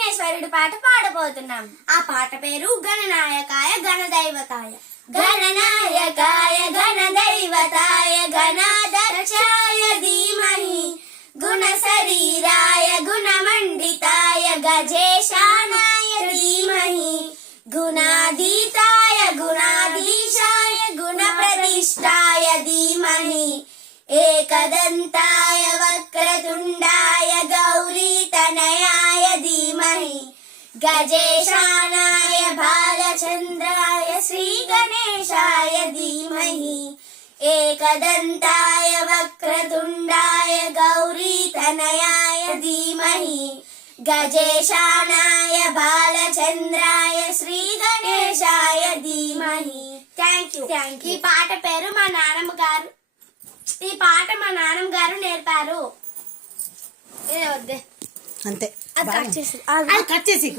విఘ్నేశ్వరుడి పాట పాడబోతున్నాం. ఆ పాట పేరు గణనాయకాయ గణదైవతాయ. గణనాయకాయ గణదైవతాయ గణాధ్యక్షాయ ధీమహి గుణ శరీరాయ గుణమండితాయ గజేశానాయ ధీమహి గుణాధీతాయ గుణాధీశాయ గుణప్రతిష్ఠాయ ధీమహి ఏకదంతాయ వక్రతుండాయ గౌరీతనయాయ ధీమహి గజేశానాయ బాలచంద్రాయ శ్రీగణేశాయ ధీమహి ఏకదంతాయ వక్రతుండాయ గౌరీతనయాయ ధీమహి గజేశానాయ బాలచంద్రాయ శ్రీగణేశాయ ధీమహి. Thank you. ఈ పాట పేరు మా నాన్నమ్మ గారు నేర్పారు. అంతే అది కట్ చేసి